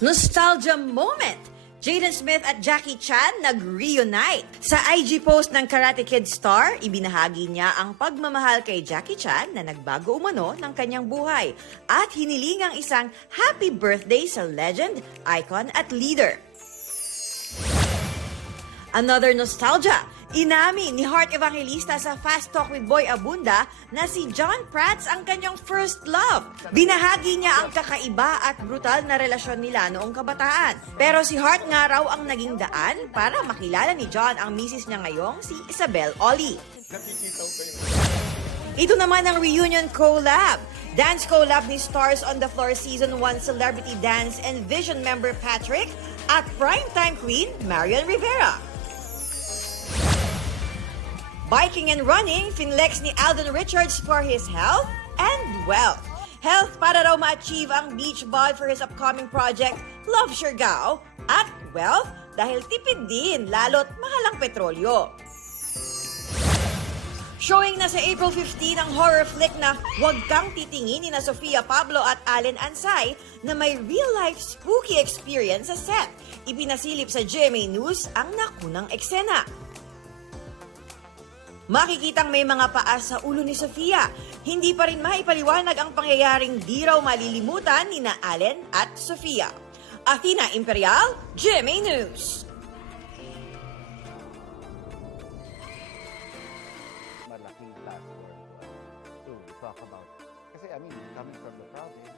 Nostalgia moment! Jaden Smith at Jackie Chan nag-reunite. Sa IG post ng Karate Kid star, ibinahagi niya ang pagmamahal kay Jackie Chan na nagbago umano ng kanyang buhay at hinilingang isang happy birthday sa legend, icon at leader. Another nostalgia, inamin ni Heart Evangelista sa Fast Talk with Boy Abunda na si John Prats ang kanyang first love. Binahagi niya ang kakaiba at brutal na relasyon nila noong kabataan. Pero si Heart nga raw ang naging daan para makilala ni John ang misis niya ngayong si Isabel Oli. Ito naman ang reunion collab. Dance collab ni Stars on the Floor Season 1 Celebrity Dance and Vision member Patrick at primetime queen Marian Rivera. Biking and running, finlex ni Alden Richards for his health and wealth. Health para raw ma-achieve ang beach bod for his upcoming project, Love Siargao. At wealth dahil tipid din, lalo't mahal ang petrolyo. Showing na sa April 15 ang horror flick na Huwag Kang Titingin ni na Sofia Pablo at Allen Ansay na may real-life spooky experience sa set. Ipinasilip sa GMA News ang nakunang eksena. Makikitang may mga paas sa ulo ni Sofia. Hindi pa rin maipaliwanag ang pangyayaring di raw malilimutan ni na Allen at Sofia. Athena Imperial, GMA News. Malaking platform to talk about. Kasi I mean, coming from the province,